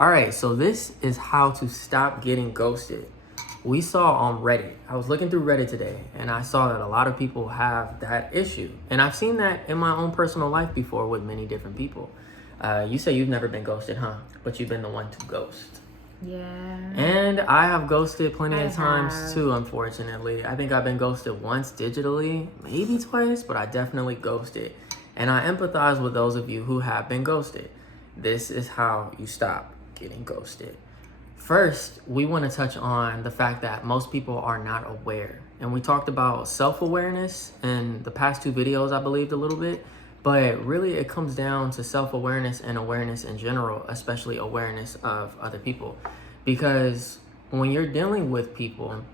All right, so this is how to stop getting ghosted. We saw on Reddit, I was looking through Reddit today, and I saw that a lot of people have that issue. And I've seen that in my own personal life before with many different people. You say you've never been ghosted, huh? But you've been the one to ghost. Yeah. And I have ghosted plenty of times too, unfortunately. I think I've been ghosted once digitally, maybe twice, but I definitely ghosted. And I empathize with those of you who have been ghosted. This is how you stop getting ghosted. First, we want to touch on the fact that most people are not aware. And we talked about self-awareness in the past two videos, I believed, a little bit. But really, it comes down to self-awareness and awareness in general, especially awareness of other people. Because when you're dealing with people,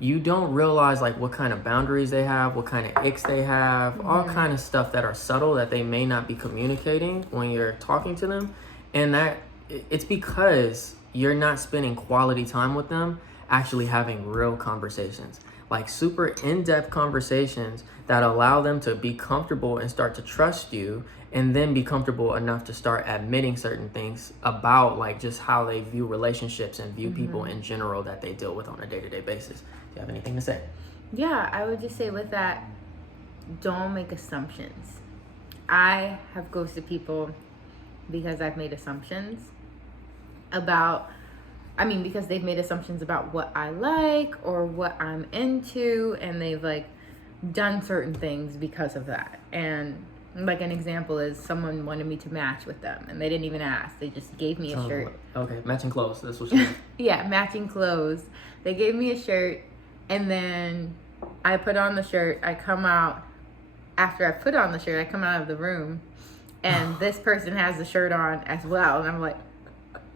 you don't realize like what kind of boundaries they have, what kind of icks they have, all kind of stuff that are subtle that they may not be communicating when you're talking to them. And that it's because you're not spending quality time with them, actually having real conversations, like super in-depth conversations that allow them to be comfortable and start to trust you, and then be comfortable enough to start admitting certain things about like just how they view relationships and view people in general that they deal with on a day-to-day basis. Do you have anything to say? Yeah, I would just say with that, don't make assumptions. I have ghosted people because I've made assumptions because they've made assumptions about what I like or what I'm into, and they've like done certain things because of that. And like an example is someone wanted me to match with them and they didn't even ask. They just gave me a shirt. Okay, matching clothes. That's what you mean. Yeah, matching clothes. They gave me a shirt, and then I put on the shirt. After I put on the shirt, I come out of the room, and this person has the shirt on as well. And I'm like,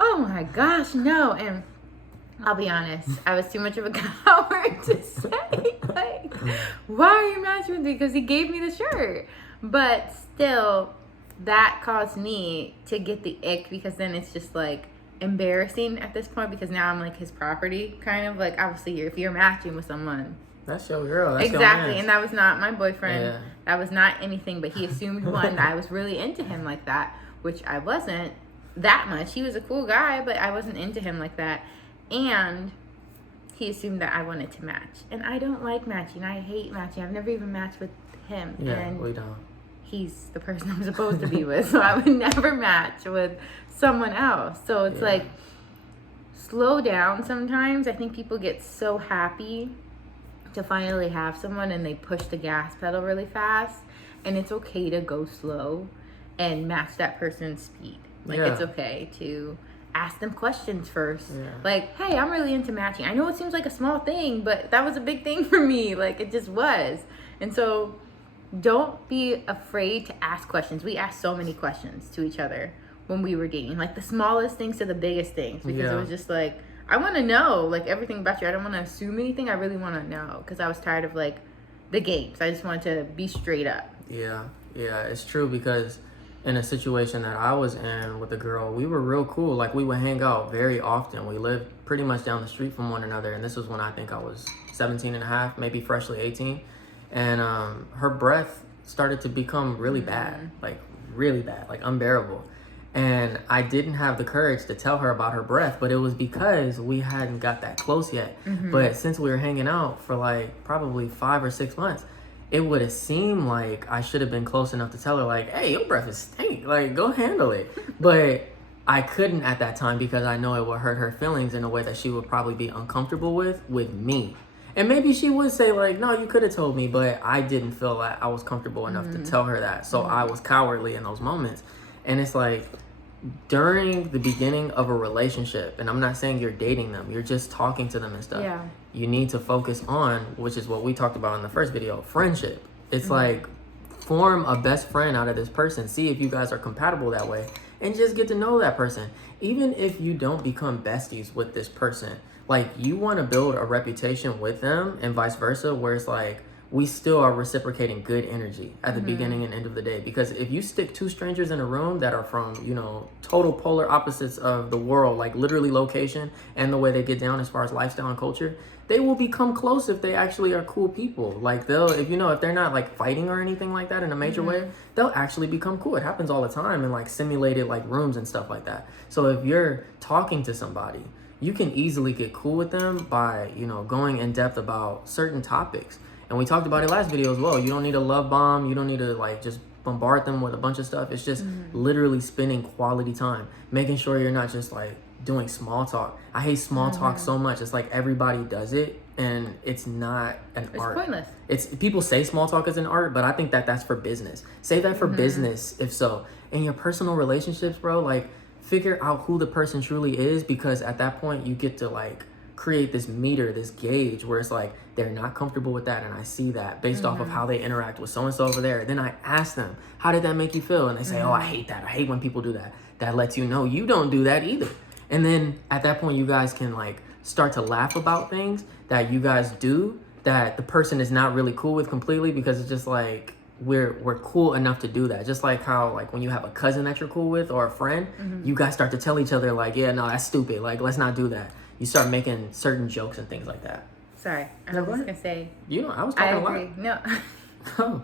oh my gosh, no. And I'll be honest, I was too much of a coward to say, like, why are you matching with me? Because he gave me the shirt. But still, that caused me to get the ick, because then it's just like embarrassing at this point, because now I'm like his property, kind of like. Obviously, if you're matching with someone, that's your girl. That's exactly. Your and that was not my boyfriend. Yeah. That was not anything, but he assumed one that I was really into him like that, which I wasn't that much. He was a cool guy, but I wasn't into him like that. And he assumed that I wanted to match, and I don't like matching. I hate matching. I've never even matched with him. Yeah, and we don't. He's the person I'm supposed to be with, so I would never match with someone else. So it's like, slow down sometimes. I think people get so happy to finally have someone, and they push the gas pedal really fast, and it's okay to go slow and match that person's speed. Like, it's okay to ask them questions first. Like, hey, I'm really into matching. I know it seems like a small thing, but that was a big thing for me. Like, it just was. And so don't be afraid to ask questions. We asked so many questions to each other when we were dating, like the smallest things to the biggest things, because it was just like, I want to know like everything about you. I don't want to assume anything. I really want to know, because I was tired of like the games. I just wanted to be straight up. Yeah, it's true, because in a situation that I was in with a girl, we were real cool. Like, we would hang out very often. We lived pretty much down the street from one another, and this was when I think I was 17 and a half, maybe freshly 18. And her breath started to become really bad, like really bad, like unbearable. And I didn't have the courage to tell her about her breath, but it was because we hadn't got that close yet. But since we were hanging out for like probably 5 or 6 months, it would have seemed like I should have been close enough to tell her like, hey, your breath is stink, like go handle it. But I couldn't at that time, because I know it would hurt her feelings in a way that she would probably be uncomfortable with me. And maybe she would say like, no, you could have told me, but I didn't feel like I was comfortable enough to tell her that. So I was cowardly in those moments. And it's like, during the beginning of a relationship, and I'm not saying you're dating them, you're just talking to them and stuff. You need to focus on, which is what we talked about in the first video, friendship. It's like, form a best friend out of this person. See if you guys are compatible that way, and just get to know that person. Even if you don't become besties with this person, like, you want to build a reputation with them, and vice versa, where it's like, we still are reciprocating good energy at the Mm-hmm. beginning and end of the day. Because if you stick two strangers in a room that are from, you know, total polar opposites of the world, like literally location and the way they get down as far as lifestyle and culture, they will become close if they actually are cool people. Like they'll, if you know, if they're not like fighting or anything like that in a major Mm-hmm. way, they'll actually become cool. It happens all the time in like simulated like rooms and stuff like that. So if you're talking to somebody, you can easily get cool with them by, you know, going in depth about certain topics. And we talked about it last video as well. You don't need a love bomb. You don't need to like just bombard them with a bunch of stuff. It's just literally spending quality time, making sure you're not just like doing small talk. I hate small talk so much. It's like everybody does it, and it's not an art. It's pointless. It's people say small talk is an art, but I think that that's for business. Save that for business, if so. In your personal relationships, bro, like figure out who the person truly is, because at that point you get to like create this meter, this gauge where it's like they're not comfortable with that, and I see that based off of how they interact with so and so over there. Then I ask them, how did that make you feel? And they say, oh, I hate that. I hate when people do that. That lets you know you don't do that either. And then at that point you guys can like start to laugh about things that you guys do that the person is not really cool with completely, because it's just like we're cool enough to do that. Just like how like when you have a cousin that you're cool with or a friend, you guys start to tell each other like, yeah, no, that's stupid, like let's not do that. You start making certain jokes and things like that. Sorry, I No, was go just ahead. gonna say. You know, I was I talking a agree. lot. No, Oh,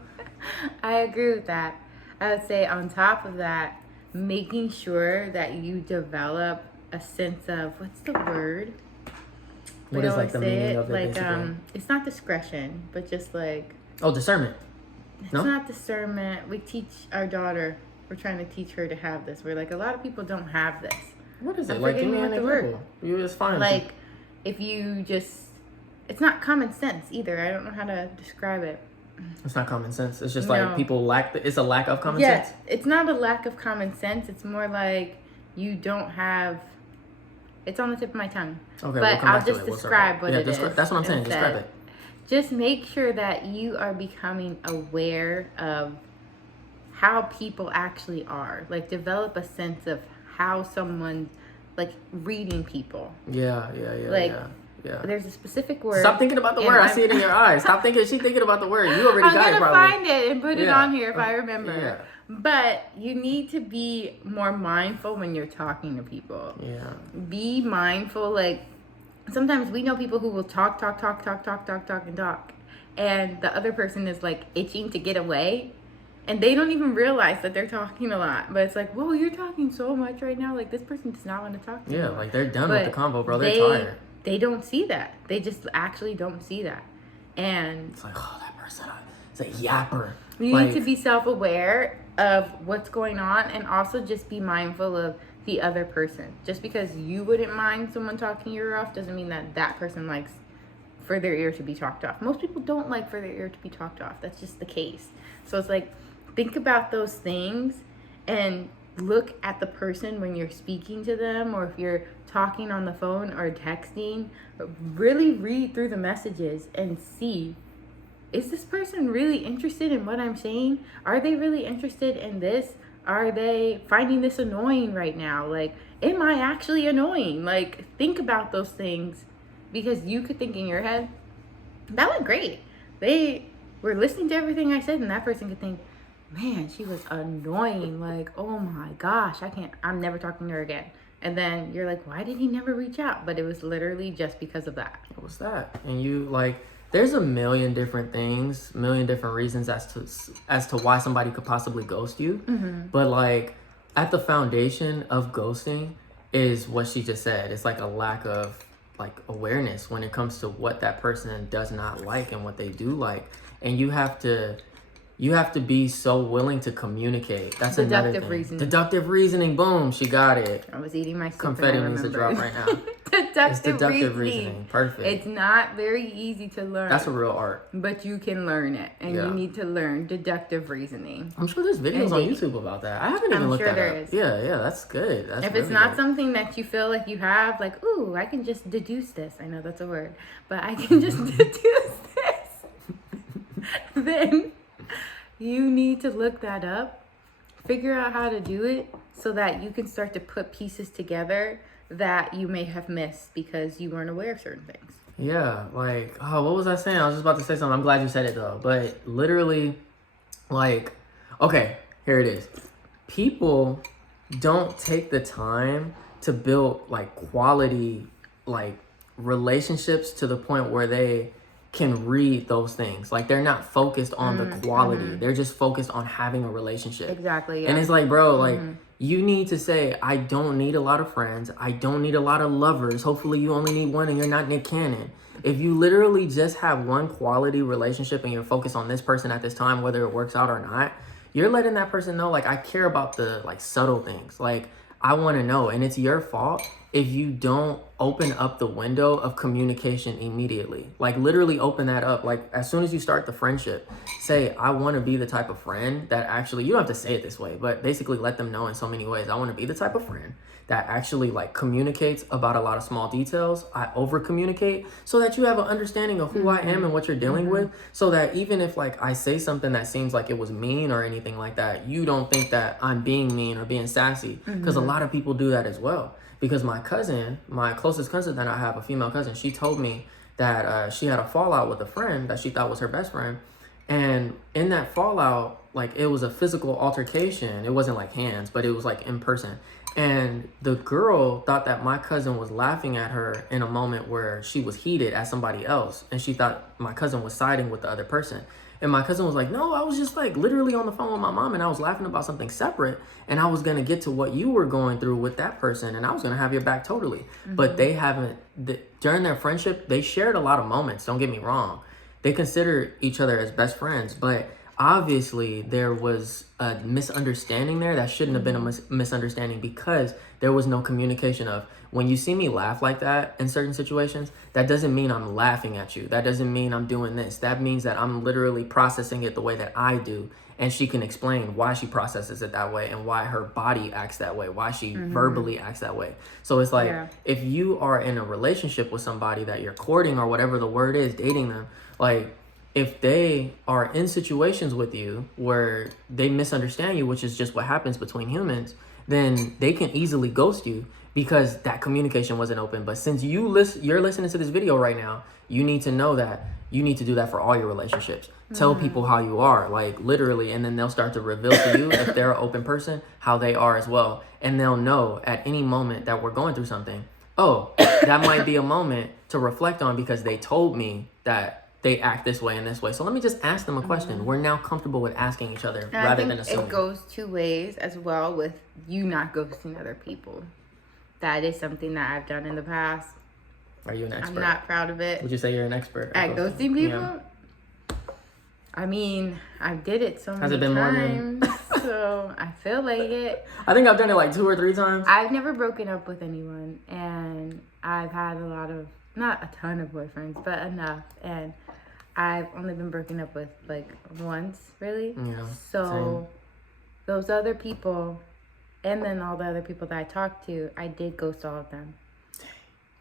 I agree with that. I would say on top of that, making sure that you develop a sense of, what's the word? what We is like always the say meaning it, of it? like Basically? it's not discretion, but just like Oh, discernment. it's No? not discernment. We teach our daughter. We're trying to teach her to have this. We're like, a lot of people don't have this. What is I'm it? Like, give forgetting me an what the word. example. You was fine. Like, if you just, it's not common sense either. I don't know how to describe it. It's not common sense. It's just No. like people lack. It's a lack of common Yes, sense. it's not a lack of common sense. It's more like you don't have. It's on the tip of my tongue. Okay, But we'll come I'll back to just it. We'll describe circle. what it is That's what I'm saying. instead. Describe it. Just make sure that you are becoming aware of how people actually are. Like, develop a sense of how someone's like reading people. Yeah. Like, yeah. There's a specific word. Stop thinking about the and word. I I'm- see it in your eyes. Stop thinking. She thinking about the word. You already I'm got it, gonna probably. find it and put it Yeah. on here if I remember. Yeah. But you need to be more mindful when you're talking to people. Yeah. Be mindful. Like, sometimes we know people who will talk, and the other person is like itching to get away, and they don't even realize that they're talking a lot. But it's like, whoa, you're talking so much right now. Like, this person does not want to talk to you. Yeah, like they're done with the But convo, bro. They're tired. They don't see that. They just actually don't see that. And It's like, oh, that person, it's a yapper. you Like, need to be self-aware of what's going on, and also just be mindful of the other person. Just because you wouldn't mind someone talking your ear off doesn't mean that that person likes for their ear to be talked off. Most people don't like for their ear to be talked off. That's just the case. So it's like, think about those things and look at the person when you're speaking to them, or if you're talking on the phone or texting. Really read through the messages and see, is this person really interested in what I'm saying? Are they really interested in this? Are they finding this annoying right now? Like, am I actually annoying? Like, think about those things, because you could think in your head, that went great. They were listening to everything I said, and that person could think, man, she was annoying. Like, oh my gosh, I'm never talking to her again. And then you're like, why did he never reach out? But it was literally just because of that. what was that? And you like, there's a million different things, million different reasons as to why somebody could possibly ghost you. But like, at the foundation of ghosting is what she just said. It's like a lack of like awareness when it comes to what that person does not like and what they do like. And you have to be so willing to communicate. That's another Deductive thing. reasoning. Deductive reasoning. Boom, she got it. I was eating my soup. Confetti and I needs to remembered. drop right now. It's Deductive deductive reasoning. reasoning. Perfect. It's not very easy to learn. That's a real art. But you can learn it, and Yeah. you need to learn deductive reasoning. I'm sure there's videos on Indeed. YouTube about that. I haven't even I'm looked sure that there up. is. Yeah, that's good. That's If it's really not good. something that you feel like you have, like, ooh, I can just deduce this. I know that's a word, but I can just deduce this. Then you need to look that up, figure out how to do it, so that you can start to put pieces together that you may have missed because you weren't aware of certain things. Yeah, like, oh, what was I saying? I was just about to say something. I'm glad you said it though. But literally, like, okay, here it is. People don't take the time to build like quality, like relationships to the point where they can read those things. Like they're not focused on the quality. They're just focused on having a relationship. Exactly. Yeah. And it's like, bro, like you need to say, I don't need a lot of friends. I don't need a lot of lovers. Hopefully you only need one and you're not Nick Cannon. If you literally just have one quality relationship and you're focused on this person at this time, whether it works out or not, you're letting that person know, like, I care about the like subtle things. Like, I want to know. And it's your fault if you don't open up the window of communication immediately. Like literally open that up. Like as soon as you start the friendship, say, I want to be the type of friend that actually, you don't have to say it this way, but basically let them know in so many ways. I want to be the type of friend that actually like communicates about a lot of small details. I over communicate so that you have an understanding of who I am and what you're dealing with, so that even if like I say something that seems like it was mean or anything like that, you don't think that I'm being mean or being sassy, because a lot of people do that as well. Because my cousin, my closest cousin that I have, a female cousin, she told me that she had a fallout with a friend that she thought was her best friend. And in that fallout, like it was a physical altercation. It wasn't like hands, but it was like in person. And the girl thought that my cousin was laughing at her in a moment where she was heated at somebody else. And she thought my cousin was siding with the other person. And my cousin was like, no, I was just like literally on the phone with my mom and I was laughing about something separate. And I was going to get to what you were going through with that person. And I was going to have your back totally. But they haven't, during their friendship, they shared a lot of moments. Don't get me wrong. They consider each other as best friends. But obviously there was a misunderstanding there that shouldn't have been a misunderstanding, because there was no communication of, when you see me laugh like that in certain situations, that doesn't mean I'm laughing at you. That doesn't mean I'm doing this. That means that I'm literally processing it the way that I do. And she can explain why she processes it that way and why her body acts that way, why she verbally acts that way. So it's like, if you are in a relationship with somebody that you're courting or whatever the word is, dating them, like if they are in situations with you where they misunderstand you, which is just what happens between humans, then they can easily ghost you because that communication wasn't open. But since you're listening to this video right now, you need to know that you need to do that for all your relationships. Tell people how you are, like literally, and then they'll start to reveal to you, if they're an open person, how they are as well. And they'll know at any moment that we're going through something, oh, that might be a moment to reflect on because they told me that they act this way and this way. So let me just ask them a question. We're now comfortable with asking each other rather than assuming. It goes two ways as well with you not ghosting other people. That is something that I've done in the past. Are you an expert? I'm not proud of it. Would you say you're an expert at ghosting people? Yeah. I mean, I did it so many times. Has it been more than... So I feel like it. I think I've done it like 2 or 3 times. I've never broken up with anyone, and I've had a lot of, not a ton of boyfriends, but enough. And I've only been broken up with like once, really. Yeah. So those other people, and then all the other people that I talked to, I did ghost all of them.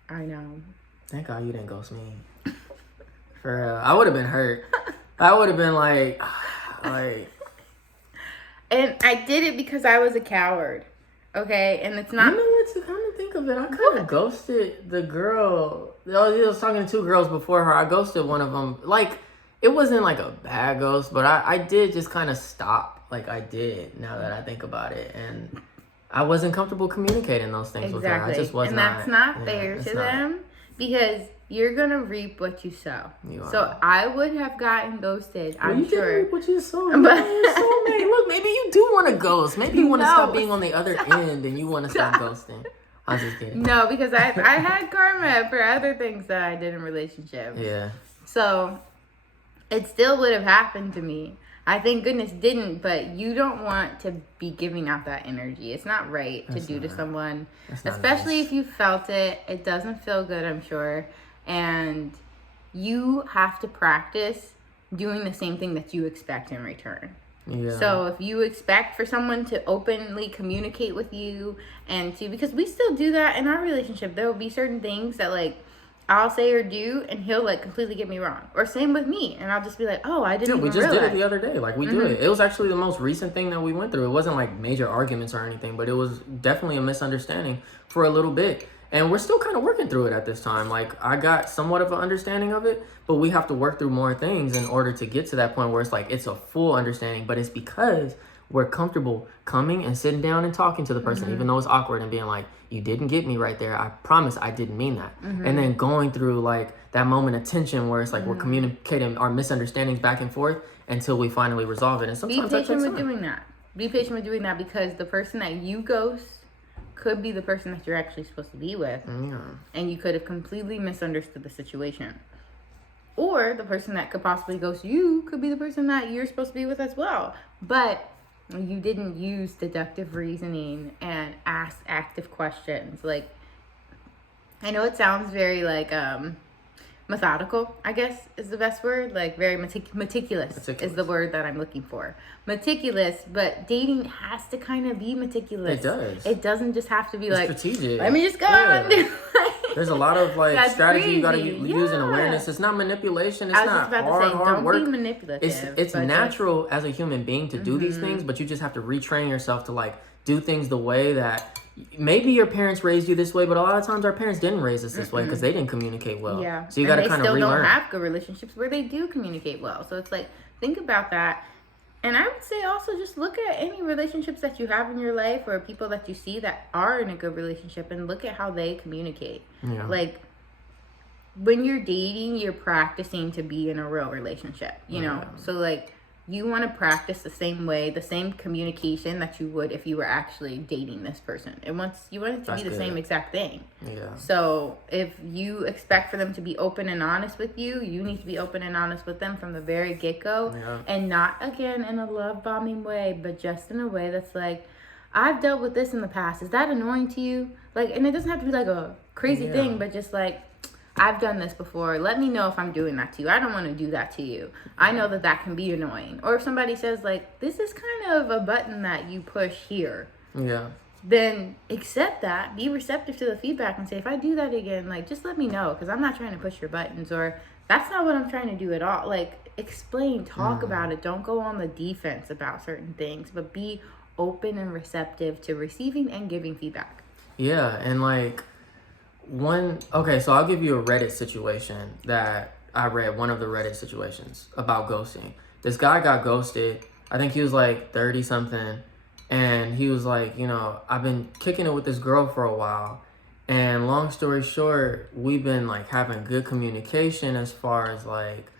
I know. Thank God you didn't ghost me. For real. I would have been hurt. I would have been like. And I did it because I was a coward. Okay, and it's not. You know what? To come to think of it, I could have ghosted the girl. I was talking to 2 girls before her. I ghosted one of them. Like, it wasn't like a bad ghost, but I did just kind of stop. Like, I did, now that I think about it. And I wasn't comfortable communicating those things with her. I just was and not. That's not fair to them, because you're going to reap what you sow. So I would have gotten ghosted, I'm sure. You did reap what you sow. Look, maybe you do want to ghost. Maybe you want to stop being on the other end and you want to stop ghosting. I'm just kidding. No, because I had karma for other things that I did in relationships. Yeah. So it still would have happened to me. I thank goodness didn't, but you don't want to be giving out that energy. It's not right to do to someone, especially if you felt it. It doesn't feel good, I'm sure. And you have to practice doing the same thing that you expect in return. Yeah. So if you expect for someone to openly communicate with you and to, because we still do that in our relationship, there will be certain things that like I'll say or do and he'll like completely get me wrong. Or same with me, and I'll just be like, oh, I didn't even realize. We just did it the other day. Like we do it. It was actually the most recent thing that we went through. It wasn't like major arguments or anything, but it was definitely a misunderstanding for a little bit. And we're still kind of working through it at this time. Like, I got somewhat of an understanding of it, but we have to work through more things in order to get to that point where it's like, it's a full understanding, but it's because we're comfortable coming and sitting down and talking to the person, even though it's awkward, and being like, you didn't get me right there. I promise I didn't mean that. And then going through like that moment of tension where it's like we're communicating our misunderstandings back and forth until we finally resolve it. And sometimes be patient with doing that. Be patient with doing that, because the person that you ghost could be the person that you're actually supposed to be with. And you could have completely misunderstood the situation. Or the person that could possibly ghost you could be the person that you're supposed to be with as well. But you didn't use deductive reasoning and ask active questions. Like, I know it sounds very like methodical, I guess is the best word. Like very meticulous is the word that I'm looking for. Meticulous, but dating has to kind of be meticulous. It does. It doesn't just have to be like strategic. Let me just go out and do There's a lot of like strategy crazy. You gotta use in awareness. It's not manipulation. It's not hard work. Don't be manipulative. It's natural as a human being to do these things, but you just have to retrain yourself to like do things the way that maybe your parents raised you this way, but a lot of times our parents didn't raise us this way because they didn't communicate well. Yeah. So you got to kind of relearn. They still don't have good relationships where they do communicate well. So it's like, think about that. And I would say also just look at any relationships that you have in your life or people that you see that are in a good relationship and look at how they communicate. Yeah. Like, when you're dating, you're practicing to be in a real relationship, you know? So like, you want to practice the same way, the same communication that you would if you were actually dating this person. You want it to be the same exact thing. Yeah. So if you expect for them to be open and honest with you, you need to be open and honest with them from the very get-go. Yeah. And not, again, in a love-bombing way, but just in a way that's like, I've dealt with this in the past. Is that annoying to you? Like, and it doesn't have to be like a crazy thing, but just like, I've done this before. Let me know if I'm doing that to you. I don't want to do that to you. I know that can be annoying. Or if somebody says, like, this is kind of a button that you push here. Yeah. Then accept that. Be receptive to the feedback and say, if I do that again, like, just let me know. Because I'm not trying to push your buttons. Or that's not what I'm trying to do at all. Like, explain. Talk about it. Don't go on the defense about certain things. But be open and receptive to receiving and giving feedback. Yeah. And, like, so I'll give you a Reddit situation that I read, one of the Reddit situations about ghosting. This guy got ghosted. I think he was like 30 something. And he was like, you know, I've been kicking it with this girl for a while. And long story short, we've been like having good communication as far as like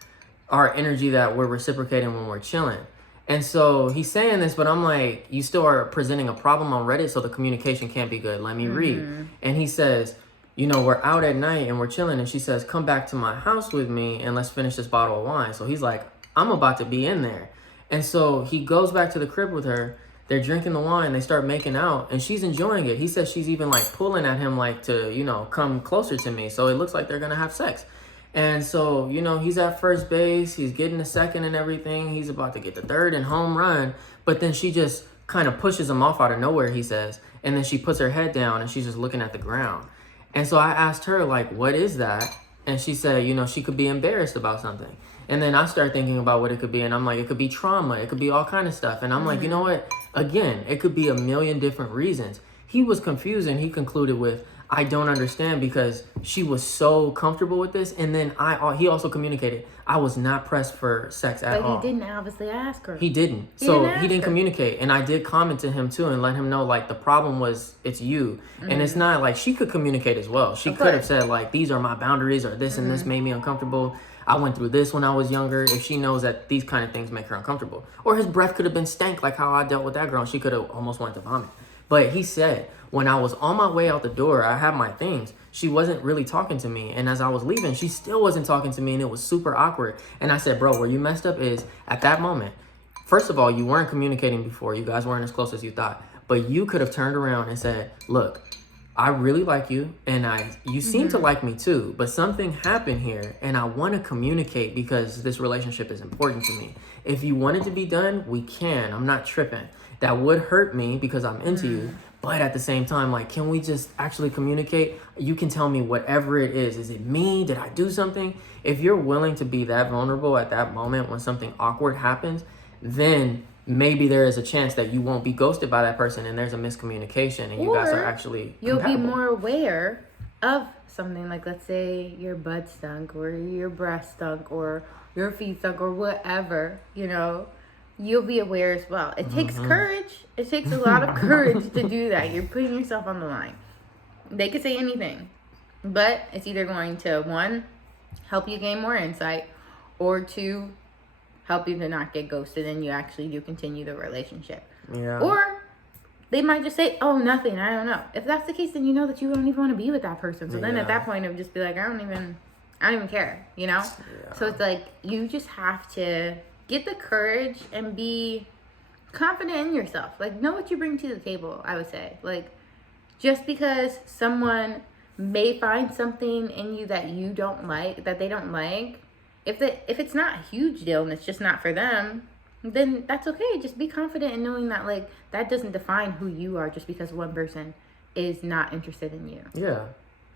our energy that we're reciprocating when we're chilling. And so he's saying this, but I'm like, you still are presenting a problem on Reddit, so the communication can't be good. Let me read. And he says, you know, we're out at night and we're chilling, and she says, come back to my house with me and let's finish this bottle of wine. So he's like, I'm about to be in there. And so he goes back to the crib with her. They're drinking the wine. They start making out and she's enjoying it. He says she's even like pulling at him like to, you know, come closer to me. So it looks like they're going to have sex. And so, you know, he's at first base. He's getting the second and everything. He's about to get the third and home run. But then she just kind of pushes him off out of nowhere, he says. And then she puts her head down and she's just looking at the ground. And so I asked her, like, what is that? And she said, you know, she could be embarrassed about something. And then I started thinking about what it could be. And I'm like, it could be trauma. It could be all kind of stuff. And I'm like, you know what? Again, it could be a million different reasons. He was confused and he concluded with, I don't understand, because she was so comfortable with this. And then he also communicated, I was not pressed for sex at all. But he didn't obviously ask her. He didn't. He didn't communicate. And I did comment to him too and let him know, like, the problem was it's you. And it's not like she could communicate as well. She could have said, like, these are my boundaries, or this and this made me uncomfortable. I went through this when I was younger. If she knows that these kind of things make her uncomfortable. Or his breath could have been stank, like how I dealt with that girl. And she could have almost wanted to vomit. But he said, when I was on my way out the door, I had my things. She wasn't really talking to me. And as I was leaving, she still wasn't talking to me. And it was super awkward. And I said, bro, where you messed up is at that moment. First of all, you weren't communicating before. You guys weren't as close as you thought. But you could have turned around and said, look, I really like you. And you seem to like me too. But something happened here. And I want to communicate because this relationship is important to me. If you want it to be done, we can. I'm not tripping. That would hurt me because I'm into you. But at the same time, like, can we just actually communicate? You can tell me whatever it is. Is it me? Did I do something? If you're willing to be that vulnerable at that moment when something awkward happens, then maybe there is a chance that you won't be ghosted by that person and there's a miscommunication and you guys are actually you'll compatible. be more aware of something, like let's say your butt stunk or your breast stunk or your feet stunk or whatever, you know, you'll be aware as well. It takes courage. It takes a lot of courage to do that. You're putting yourself on the line. They could say anything, but it's either going to, one, help you gain more insight, or two, help you to not get ghosted and you actually do continue the relationship. Yeah. Or they might just say, oh, nothing, I don't know. If that's the case, then you know that you don't even want to be with that person. So then at that point, it would just be like, I don't even care, you know? Yeah. So it's like, you just have to get the courage and be confident in yourself. Like, know what you bring to the table, I would say. Like, just because someone may find something in you that you don't like, that they don't like, if it's not a huge deal and it's just not for them, then that's okay. Just be confident in knowing that, like, that doesn't define who you are just because one person is not interested in you. Yeah,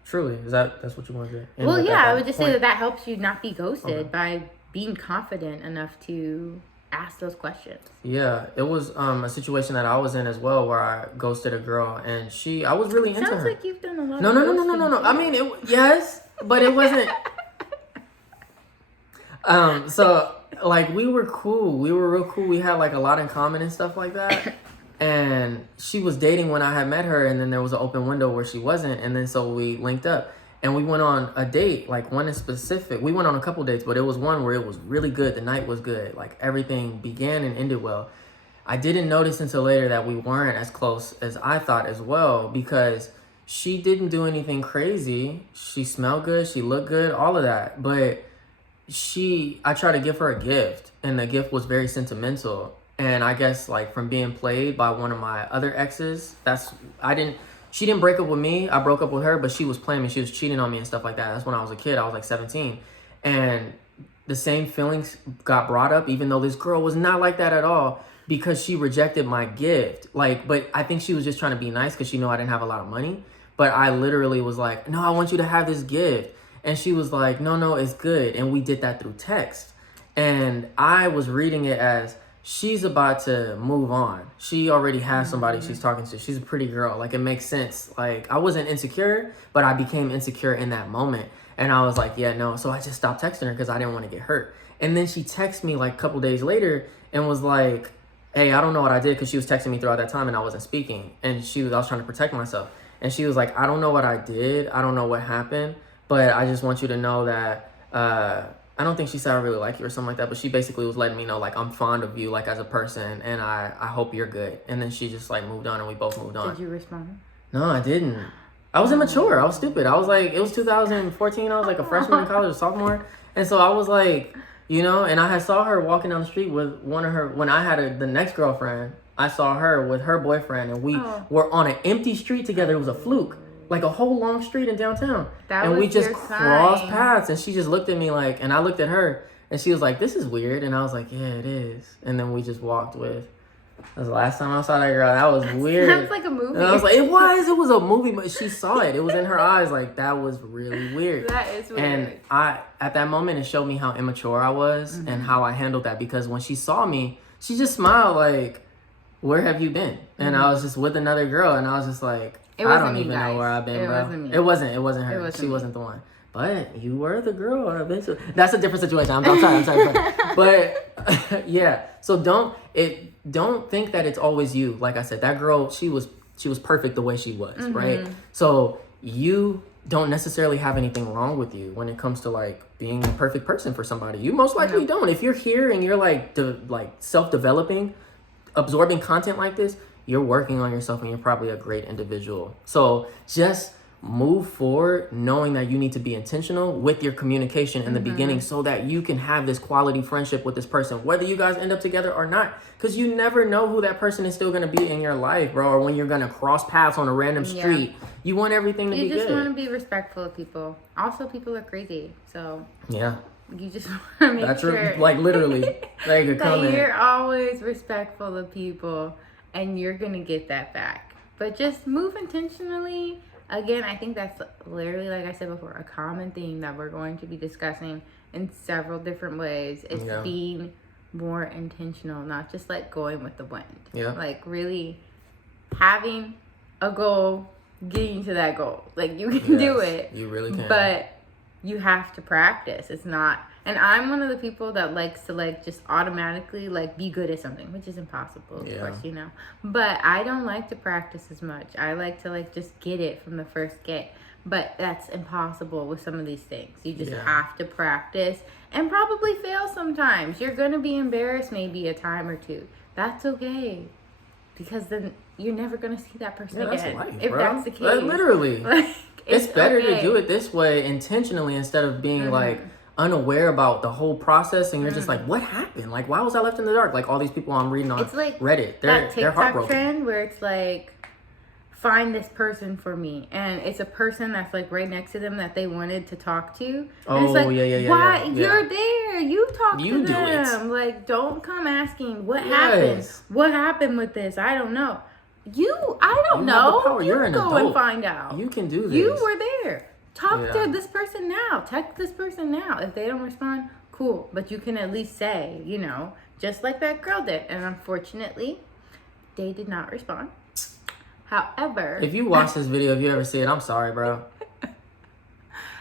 truly. That's what you want to do? Well, yeah, I would just say that helps you not be ghosted by being confident enough to ask those questions. Yeah, it was a situation that I was in as well where I ghosted a girl, and I was really into her. Sounds like you've done a lot. No. I mean, yes, but it wasn't. So like we were cool. We were real cool. We had like a lot in common and stuff like that. And she was dating when I had met her, and then there was an open window where she wasn't, and then so we linked up. And we went on a date, like one in specific. We went on a couple dates, but it was one where it was really good. The night was good. Like everything began and ended well. I didn't notice until later that we weren't as close as I thought as well, because she didn't do anything crazy. She smelled good. She looked good, all of that. But I tried to give her a gift, and the gift was very sentimental. And I guess like from being played by one of my other exes, she didn't break up with me. I broke up with her, but she was playing me. She was cheating on me and stuff like that. That's when I was a kid. I was like 17. And the same feelings got brought up, even though this girl was not like that at all, because she rejected my gift. But I think she was just trying to be nice because she knew I didn't have a lot of money. But I literally was like, no, I want you to have this gift. And she was like, no, it's good. And we did that through text. And I was reading it as, she's about to move on. She already has somebody she's talking to. She's a pretty girl. Like, it makes sense. Like, I wasn't insecure, but I became insecure in that moment. And I was like, yeah, no. So I just stopped texting her because I didn't want to get hurt. And then she texted me like a couple days later and was like, hey, I don't know what I did, because she was texting me throughout that time and I wasn't speaking. And I was trying to protect myself. And she was like, I don't know what I did. I don't know what happened. But I just want you to know that, I don't think she said I really like you or something like that, but she basically was letting me know, like, I'm fond of you, like, as a person, and I hope you're good. And then she just, like, moved on, and we both moved on. Did you respond? No, I didn't. I was immature. I was stupid. I was, like, it was 2014. I was, like, a freshman in college, a sophomore. And so I was, like, you know, and I had saw her walking down the street with one of her, when I had the next girlfriend, I saw her with her boyfriend, and we were on an empty street together. It was a fluke. Like a whole long street in downtown. And we just crossed paths, and she just looked at me like, and I looked at her, and she was like, this is weird. And I was like, yeah, it is. And then we just walked with. That was the last time I saw that girl. That was weird. Sounds like a movie. And I was like, it was a movie, but she saw it. It was in her eyes. Like, that was really weird. That is weird. And at that moment, it showed me how immature I was and how I handled that, because when she saw me, she just smiled like, where have you been? And I was just with another girl, and I was just like, I don't even know where I've been, bro. It wasn't her. She wasn't the one. But you were the girl eventually. That's a different situation. I'm sorry. But yeah. So don't think that it's always you. Like I said, that girl, she was perfect the way she was, right? So you don't necessarily have anything wrong with you when it comes to like being a perfect person for somebody. You most likely don't. If you're here and you're like self-developing, absorbing content like this, you're working on yourself and you're probably a great individual. So just move forward knowing that you need to be intentional with your communication in the beginning, so that you can have this quality friendship with this person, whether you guys end up together or not, because you never know who that person is still going to be in your life, bro, or when you're going to cross paths on a random street. You want everything to be good. You just want to be respectful of people. Also, people are crazy, so yeah, you just want to make sure like literally that you're always respectful of people, and you're gonna get that back. But just move intentionally. Again, I think that's literally, like I said before, a common theme that we're going to be discussing in several different ways. It's being more intentional, not just like going with the wind. Like really having a goal, getting to that goal. Like, you can do it. You really can. But you have to practice. It's not... And I'm one of the people that likes to, like, just automatically, like, be good at something, which is impossible, of course, you know. But I don't like to practice as much. I like to, like, just get it from the first get. But that's impossible with some of these things. You just have to practice and probably fail sometimes. You're going to be embarrassed maybe a time or two. That's okay. Because then you're never going to see that person again. That's life, if bro. that's the case. Like, literally. Like, it's better to do it this way intentionally instead of being, like, unaware about the whole process, and you're just like, what happened? Like, why was I left in the dark? Like, all these people I'm reading on Reddit, they're TikTok heartbroken. trend where it's like, find this person for me, and it's a person that's like right next to them that they wanted to talk to. And it's like, why you're there? You talk to them. Like, don't come asking what happened. What happened with this? I don't know. I don't know. You're an go adult. And find out. You can do this. You were there. Talk to this person now. Text this person now. If they don't respond, cool. But you can at least say, you know, just like that girl did. And unfortunately, they did not respond. However... If you watch this video, if you ever see it, I'm sorry, bro.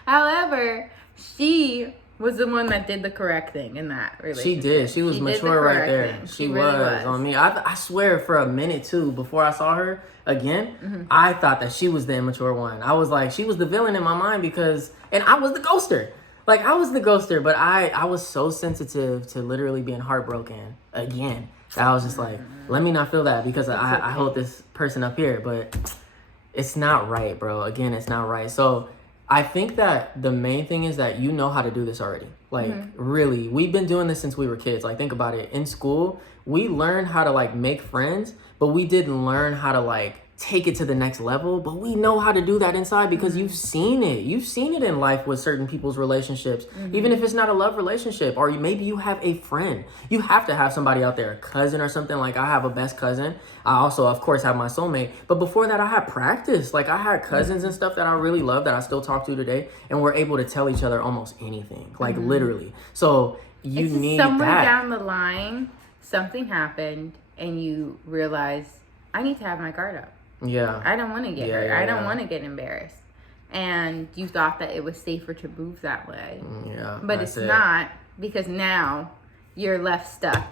However, she was the one that did the correct thing in that relationship. She did. She was mature right there. She really was on me. I swear for a minute, too, before I saw her again, I thought that she was the immature one. I was like, she was the villain in my mind because... And I was the ghoster. Like, I was the ghoster, but I was so sensitive to literally being heartbroken again. I was just like, let me not feel that because I hold this person up here, but it's not right, bro. Again, it's not right. So I think that the main thing is that you know how to do this already. Like, really, we've been doing this since we were kids. Like, think about it. In school, we learned how to, like, make friends, but we didn't learn how to, like, take it to the next level. But we know how to do that inside because you've seen it. You've seen it in life with certain people's relationships, even if it's not a love relationship, or maybe you have a friend. You have to have somebody out there, a cousin or something. Like, I have a best cousin. I also, of course, have my soulmate. But before that, I had practice. Like, I had cousins and stuff that I really love that I still talk to today, and we're able to tell each other almost anything, like literally. So you need somewhere that. Down the line, something happened, and you realize, I need to have my guard up. Yeah. I don't want to get hurt. I don't want to get embarrassed. And you thought that it was safer to move that way. Yeah. But it's not, because now you're left stuck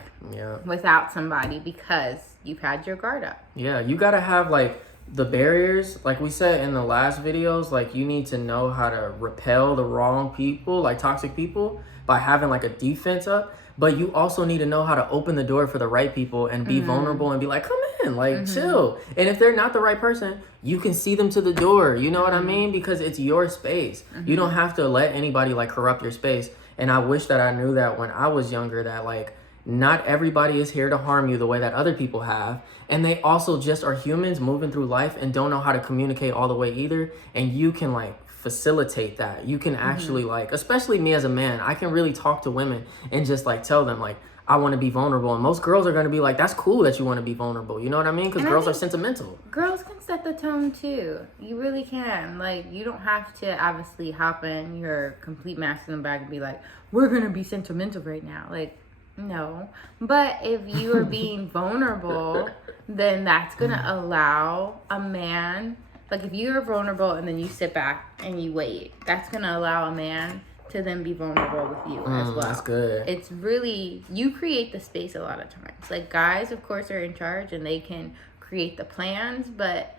without somebody because you've had your guard up. Yeah, you got to have, like, the barriers, like we said in the last videos. Like, you need to know how to repel the wrong people, like toxic people, by having, like, a defense up. But you also need to know how to open the door for the right people and be vulnerable and be like, come in, like, chill. And if they're not the right person, you can see them to the door. You know what I mean? Because it's your space. You don't have to let anybody, like, corrupt your space. And I wish that I knew that when I was younger, that, like, not everybody is here to harm you the way that other people have. And they also just are humans moving through life and don't know how to communicate all the way either. And you can, like, facilitate that. You can actually, like, especially me as a man, I can really talk to women and just, like, tell them, like, I want to be vulnerable. And most girls are going to be like, that's cool that you want to be vulnerable. You know what I mean? Because girls are sentimental. Girls can set the tone too. You really can. Like, you don't have to obviously hop in your complete masculine bag and be like, we're going to be sentimental right now. Like, no. But if you are being vulnerable, then that's going to allow a man... Like, if you're vulnerable and then you sit back and you wait, that's going to allow a man to then be vulnerable with you as well. That's good. It's really, you create the space a lot of times. Like, guys, of course, are in charge and they can create the plans, but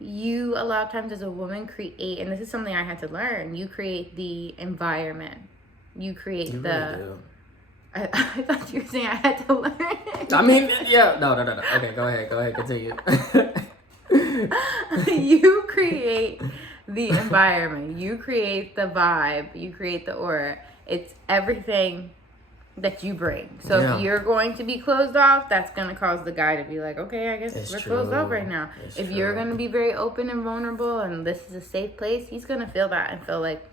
you, a lot of times as a woman, create, and this is something I had to learn, you create the environment. You create you the... Really do. I thought you were saying I had to learn. I mean, yeah. No. Okay, go ahead. Continue. You create the environment, you create the vibe, you create the aura. It's everything that you bring. So if you're going to be closed off, that's going to cause the guy to be like, okay, I guess we're closed off right now. If you're going to be very open and vulnerable and this is a safe place, he's going to feel that and feel like,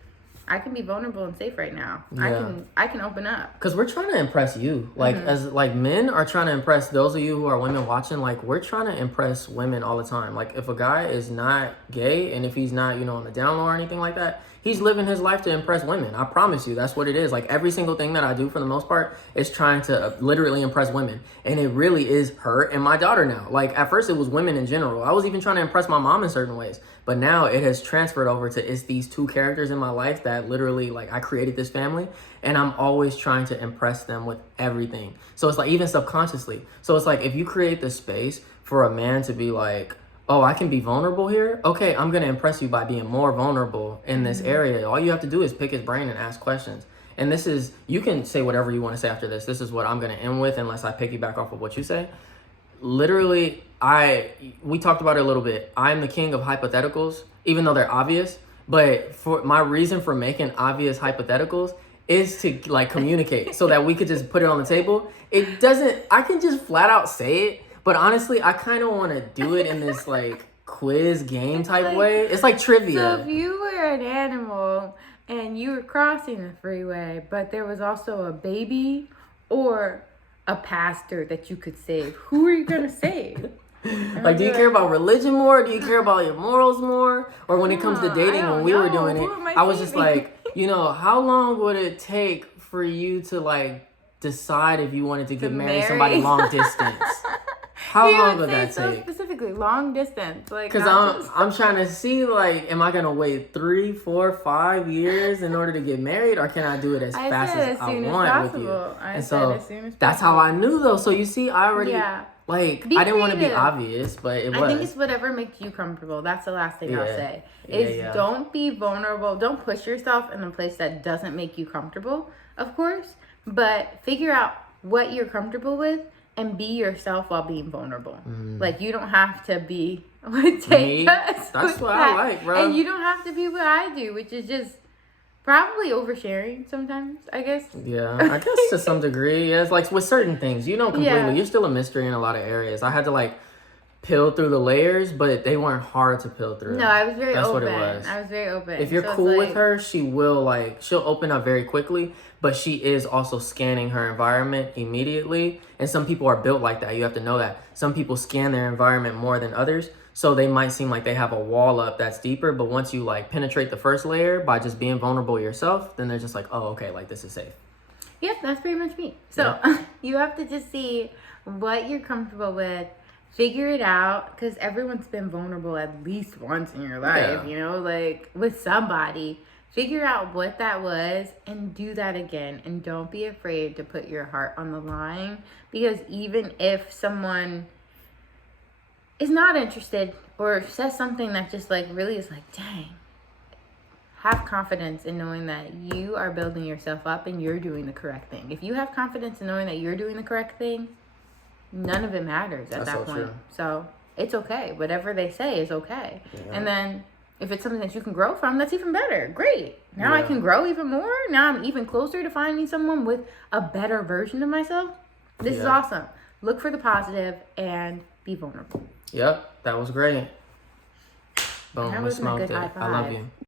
I can be vulnerable and safe right now. Yeah. I can open up. Because we're trying to impress you. Like, as like men are trying to impress those of you who are women watching, like, we're trying to impress women all the time. Like, if a guy is not gay and if he's not, you know, on the down low or anything like that, he's living his life to impress women. I promise you, that's what it is. Like, every single thing that I do for the most part is trying to literally impress women. And it really is her and my daughter now. Like, at first it was women in general. I was even trying to impress my mom in certain ways. But now it has transferred over to it's these two characters in my life that literally, like, I created this family. And I'm always trying to impress them with everything. So it's like, even subconsciously. So it's like, if you create the space for a man to be like, oh, I can be vulnerable here. Okay, I'm going to impress you by being more vulnerable in this area. All you have to do is pick his brain and ask questions. And this is, you can say whatever you want to say after this. This is what I'm going to end with, unless I piggyback off of what you say. Literally, we talked about it a little bit. I'm the king of hypotheticals, even though they're obvious. But for my reason for making obvious hypotheticals is to like communicate so that we could just put it on the table. It doesn't, I can just flat out say it. But honestly, I kind of want to do it in this like quiz game type way. It's like trivia. So if you were an animal and you were crossing the freeway, but there was also a baby or a pastor that you could save, who are you going to save? Like, do you care about religion more? Do you care about your morals more? Or when it comes to dating, when we were doing it, I was just like, you know, how long would it take for you to like decide if you wanted to marry somebody long distance? How long would that take? Specifically, long distance, like. Because I'm trying to see, like, am I gonna wait 3, 4, 5 years in order to get married, or can I do it as fast as I want with you? And so that's how I knew, though. So you see, I already like I didn't want to be obvious, but it was. I think it's whatever makes you comfortable. That's the last thing I'll say. Don't be vulnerable. Don't push yourself in a place that doesn't make you comfortable, of course. But figure out what you're comfortable with. And be yourself while being vulnerable. Like, you don't have to be what it takes. That's what I like, bro. And you don't have to be what I do, which is just probably oversharing sometimes, I guess. Yeah, I guess to some degree. Yeah, it's like with certain things, you know, completely. Yeah. You're still a mystery in a lot of areas. I had to like peel through the layers, but they weren't hard to peel through. No, I was very That's open. What it was. I was very open. If you're cool with her, she'll open up very quickly, but she is also scanning her environment immediately. And some people are built like that. You have to know that. Some people scan their environment more than others. So they might seem like they have a wall up that's deeper, but once you like penetrate the first layer by just being vulnerable yourself, then they're just like, oh, okay, like this is safe. Yep, that's pretty much me. So you have to just see what you're comfortable with. Figure it out, because everyone's been vulnerable at least once in your life, you know, like with somebody. Figure out what that was and do that again. And don't be afraid to put your heart on the line, because even if someone is not interested or says something that just like really is like, dang, have confidence in knowing that you are building yourself up and you're doing the correct thing. If you have confidence in knowing that you're doing the correct thing, none of it matters at that point. True. So it's okay. Whatever they say is okay. Yeah. And then if it's something that you can grow from, that's even better. Great. Now I can grow even more. Now I'm even closer to finding someone with a better version of myself. This is awesome. Look for the positive and be vulnerable. Yep. That was great. Boom. We smoked it. I love you.